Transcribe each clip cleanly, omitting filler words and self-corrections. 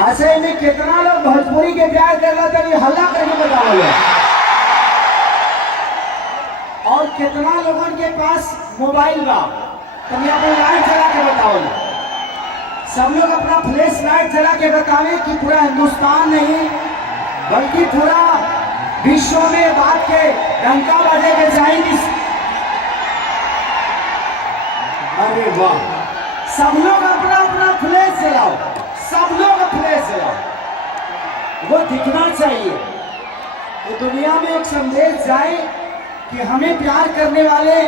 ऐसे में कितना लोग भोजपुरी के प्यार कर रहा था, हल्ला करके बताओ। और कितना लोगों के पास मोबाइल बा, तभी अपने लाइट जला के बताओ। सब लोग अपना फ्लैश लाइट जला के बतावे कि पूरा हिंदुस्तान नहीं बल्कि पूरा विश्व में बात के डंका बजे के चाहिए। अरे वाह, सब लोग अपना अपना फ्लैश जलाओ, सब लोग फ्लैश जलाओ, वो दिखना चाहिए। तो दुनिया में एक संदेश जाए कि हमें प्यार करने वाले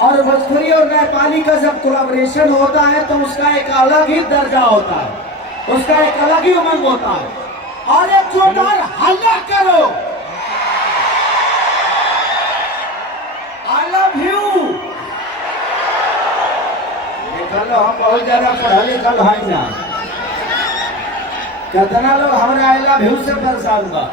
और भोजपुरी और नेपाली का जब कोलैबोरेशन होता है तो उसका एक अलग ही दर्जा होता है, उसका एक अलग ही उमंग होता है। और एक जोरदार हल्ला करो, आई लव यू। देखो हम बहुत ज्यादा पढ़ा लिखा भाई ना, कितना लोग हमारे आई लव यू से परेशान हुआ।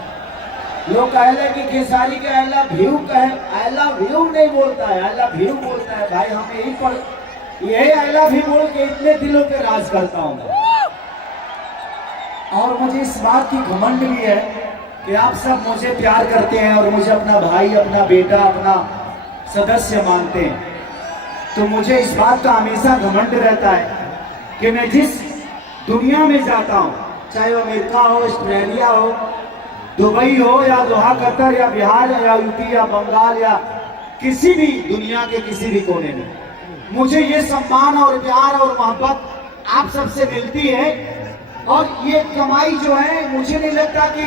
लोग कहले कि खेसारी के आई लव यू कहे, आई लव यू नहीं बोलता है, आई लव यू बोलता है। भाई हम यही पर यही आई लव यू बोल के इतने दिलों पे राज करता हूँ। और मुझे इस बात की घमंड भी है कि आप सब मुझे प्यार करते हैं और मुझे अपना भाई, अपना बेटा, अपना सदस्य मानते हैं। तो मुझे इस बात का हमेशा घमंड रहता है कि मैं जिस दुनिया में जाता हूँ, चाहे वो अमेरिका हो, ऑस्ट्रेलिया हो, दुबई हो या दोहा कतर या बिहार या यूपी या बंगाल या किसी भी दुनिया के किसी भी कोने में, मुझे ये सम्मान और प्यार और मोहब्बत आप सबसे मिलती है। और ये कमाई जो है, मुझे नहीं लगता कि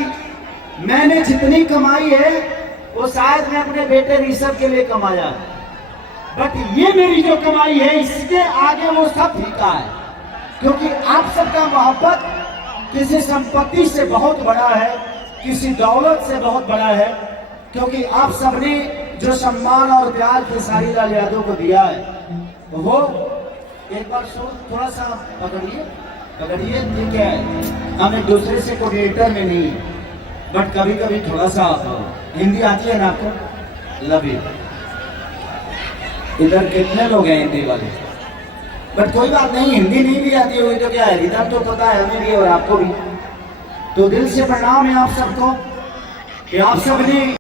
मैंने जितनी कमाई है वो शायद मैं अपने बेटे ऋषभ के लिए कमाया, बट ये मेरी जो कमाई है इसके आगे वो सब फीका है। क्योंकि आप सबका मोहब्बत किसी संपत्ति से बहुत बड़ा है, किसी दौलत से बहुत बड़ा है। क्योंकि आप सबने जो सम्मान और प्यार खेसारी लाल यादव को दिया है, वो एक बार थोड़ा सा पकड़िए, ठीक है। हम एक दूसरे से कोऑर्डिनेटर में नहीं, बट कभी कभी थोड़ा सा हिंदी आती है ना आपको, लव यू। इधर कितने लोग हैं हिंदी वाले, बट कोई बात नहीं, हिंदी नहीं भी आती होगी तो क्या है, इधर तो पता है हमें भी और आपको भी। तो दिल से प्रणाम है आप सबको कि आप सबने